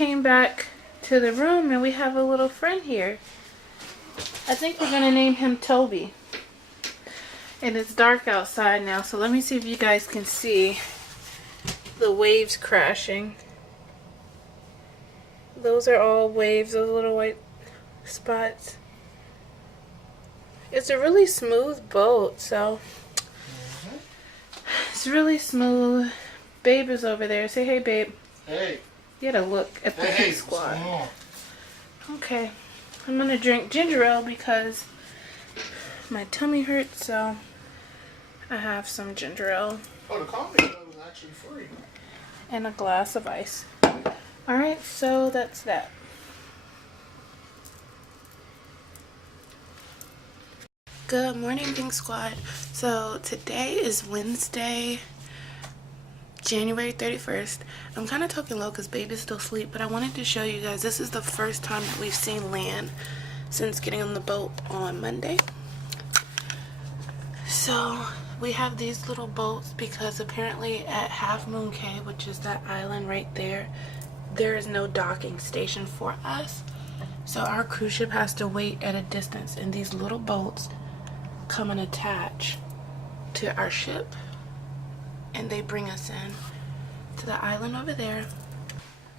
came back to the room and we have a little friend here. I think we're gonna name him Toby. And it's dark outside now, so let me see if you guys can see the waves crashing. Those are all waves, those little white spots. It's a really smooth boat, so it's really smooth. Babe is over there. Say hey, babe. Hey. You gotta look at the Pink Squad. Okay, I'm gonna drink ginger ale because my tummy hurts, so I have some ginger ale. Oh, the coffee was actually free. And a glass of ice. Alright, so that's that. Good morning, Pink Squad. So today is Wednesday, January 31st. I'm kind of talking low because baby's still asleep, but I wanted to show you guys this is the first time that we've seen land since getting on the boat on Monday. So we have these little boats because apparently at Half Moon Cay, which is that island right there, there is no docking station for us. So our cruise ship has to wait at a distance, and these little boats come and attach to our ship, and they bring us in to the island over there.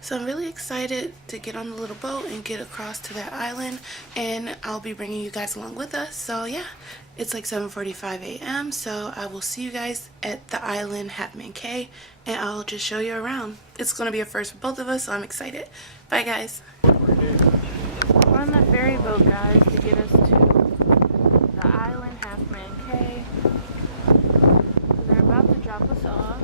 So I'm really excited to get on the little boat and get across to that island, and I'll be bringing you guys along with us. So yeah, it's like 7:45 a.m. so I will see you guys at the island Half Moon Cay, and I'll just show you around. It's gonna be a first for both of us, so I'm excited. Bye guys. We're on the ferry boat, guys, to get us to the island Half Moon Cay. They're about to drop us off.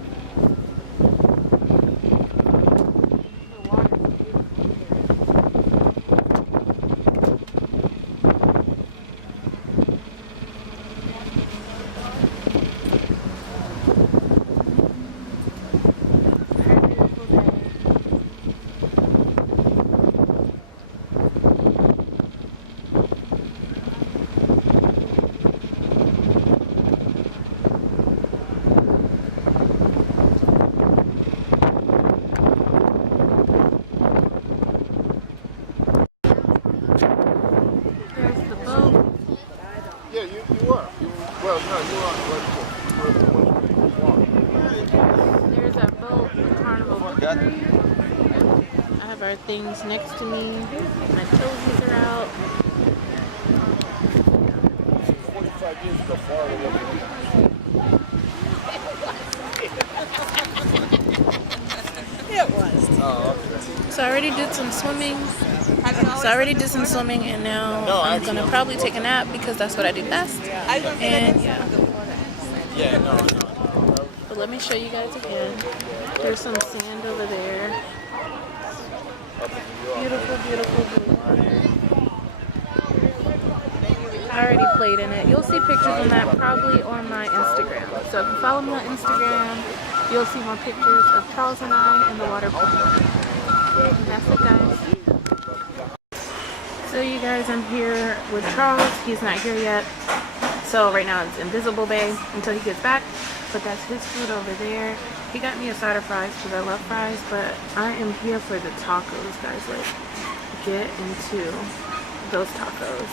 There's our boat, the Carnival Victory. I have our things next to me. My toesies are out. 45 years ago, far It was. Oh, okay. So I already did some swimming. And now I'm gonna probably take a nap because that's what I do best. And yeah. Yeah, no. But let me show you guys again. There's some sand over there. Beautiful, beautiful blue water. I already played in it. You'll see pictures of that probably on my Instagram. So if you follow me on Instagram, you'll see more pictures of Charles and I in the water playing. And that's it, guys. So you guys, I'm here with Charles. He's not here yet. So right now it's Invisible Bay until he gets back. But that's his food over there. He got me a side of fries because I love fries. But I am here for the tacos, guys. Like, get into those tacos.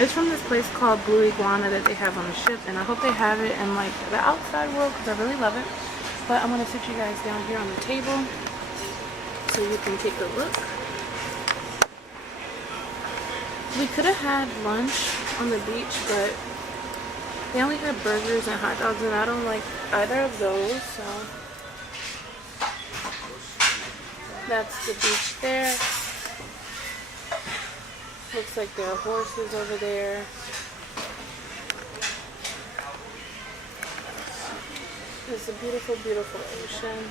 It's from this place called Blue Iguana that they have on the ship. And I hope they have it in like the outside world because I really love it. But I'm going to sit you guys down here on the table so you can take a look. We could have had lunch on the beach, but they only had burgers and hot dogs, and I don't like either of those, so that's the beach there. Looks like there are horses over there. It's a beautiful, beautiful ocean.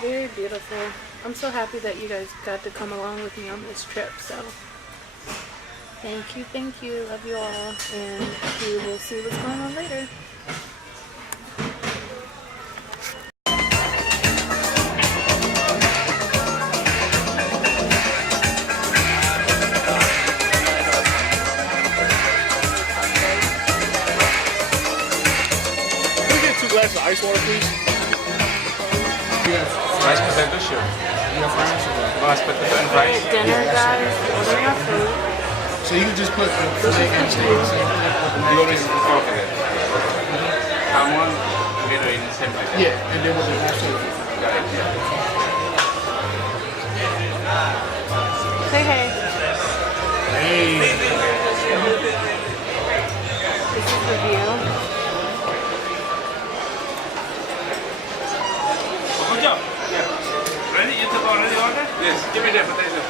Very beautiful. I'm so happy that you guys got to come along with me on this trip. So thank you, love you all, and we will see what's going on later. ice water, please. Yes. Rice potato, sure. You got fries? Mashed potato and rice. Dinner, guys. Ordering our food. So you can just put the This filet is and the steak. view. You want me to cook it? Salmon, little in the same like that. Yeah, and then with the mashed potato. Got it, yeah. Say hey. Hey. This is the view. Good job. Yeah. Ready? You took already order? Yes. Give me the potato.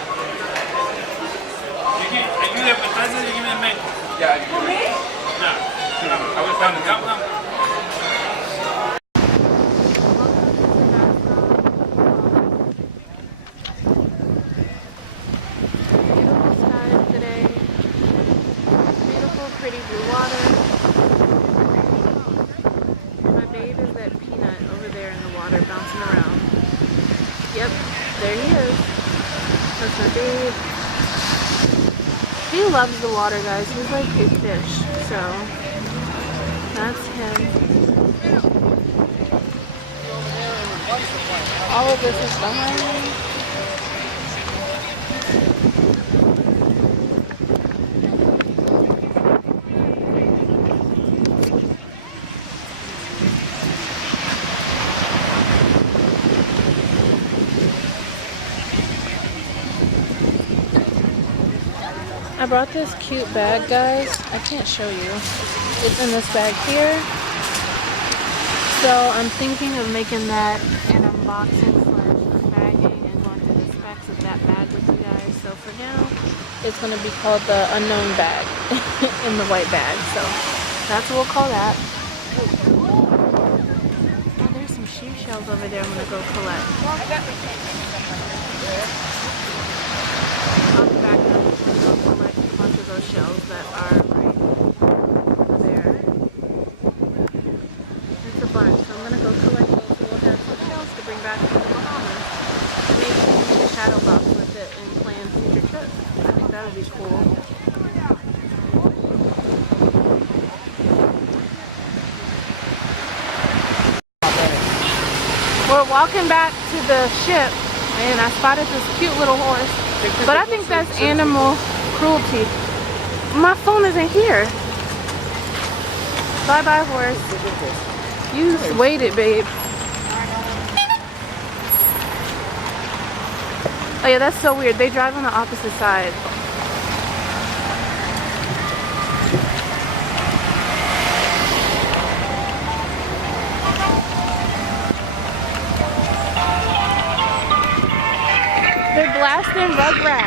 You give me the potato, you give me the main. Yeah, I give you. Yeah. I will find it. Come. Beautiful skies today. Beautiful, pretty blue water. My babe is that peanut over there in the water bouncing around. Yep, there he is. That's my babe. He loves the water, guys. He's like a fish. So, that's him. All of this is behind me. I brought this cute bag, guys. I can't show you. It's in this bag here. So I'm thinking of making that an unboxing / unbagging and going through the specs of that bag with you guys. So for now, it's going to be called the unknown bag in the white bag. So that's what we'll call that. Oh, there's some shoe shells over there I'm going to go collect. I'll be back up and go collect a bunch of those shells that are right over there. It's a bunch, so I'm going to go collect those so we'll have some shells to bring back to the Bahamas. And maybe we can make a shadow box with it and plan future trips. I think that would be cool. We're walking back to the ship and I spotted this cute little horse. But I think that's animal cruelty. My phone isn't here. Bye bye, horse. You just waited, babe. Oh yeah, that's so weird. They drive on the opposite side. They're blasting Rugrats.